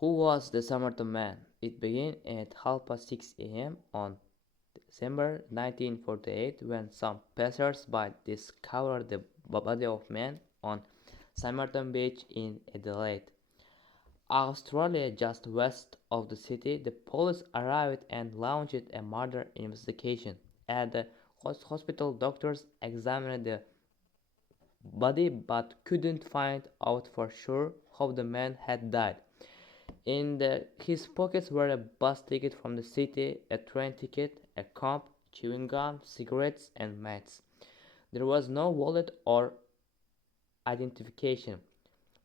Who was the Samaritan man? It began at 6:30 a.m. on December 1948 when some passers-by discovered the body of a man on Samaritan Beach in Adelaide, Australia, just west of the city. The police arrived and launched a murder investigation. At the hospital, doctors examined the body but couldn't find out for sure how the man had died. His pockets were a bus ticket from the city, a train ticket, a comb, chewing gum, cigarettes, and mats. There was no wallet or identification.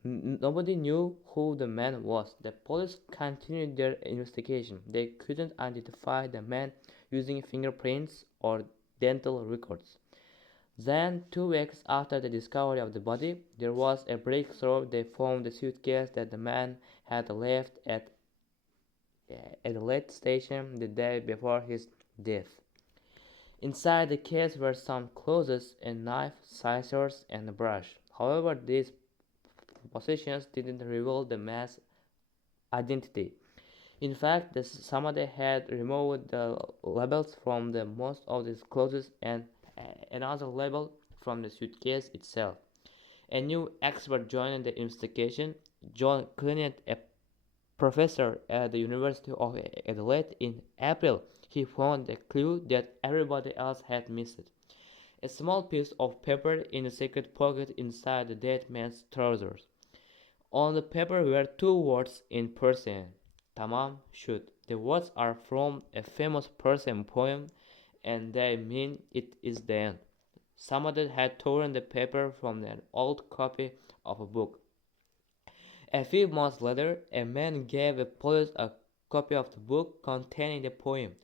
Nobody knew who the man was. The police continued their investigation. They couldn't identify the man using fingerprints or dental records. Then, 2 weeks after the discovery of the body, there was a breakthrough. They found the suitcase that the man had left at Adelaide station the day before his death. Inside the case were some clothes, a knife, scissors, and a brush. However, these possessions didn't reveal the man's identity. In fact, somebody had removed the labels from the most of his clothes and another label from the suitcase itself. A new expert joined the investigation. John Clint, a professor at the University of Adelaide, in April, he found a clue that everybody else had missed: a small piece of paper in a secret pocket inside the dead man's trousers. On the paper were two words in Persian: "Tamam shud." The words are from a famous Persian poem, and they mean "it is the end." Somebody had torn the paper from an old copy of a book. A few months later, a man gave a police a copy of the book containing the poem.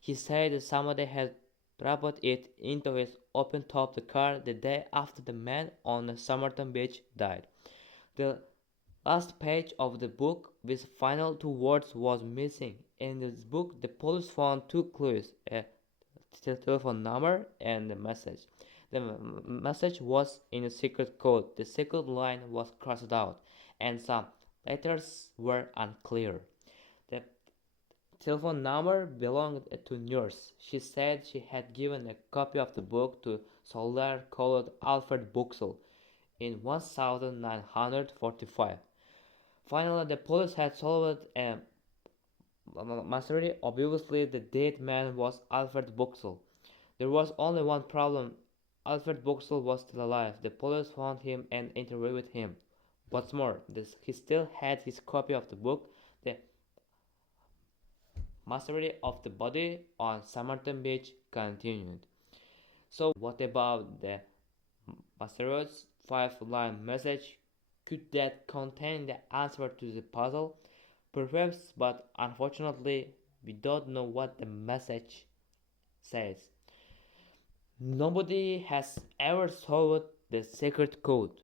He said somebody had dropped it into his open-topped car the day after the man on the Somerton Beach died. The last page of the book, with final two words, was missing. In this book, the police found two clues: a telephone number and a message. The message was in a secret code. The second line was crossed out, and some letters were unclear. The telephone number belonged to a nurse. She said she had given a copy of the book to a soldier called Alfred Buxel in 1945. Finally, the police had solved a mystery. Obviously, the dead man was Alfred Buxel. There was only one problem: Alfred Buxel was still alive. The police found him and interviewed him. What's more, he still had his copy of the book. The mystery of the body on Somerton Beach continued. So, what about the mysterious 5-line message? Could that contain the answer to the puzzle? Perhaps, but unfortunately, we don't know what the message says. Nobody has ever solved the secret code.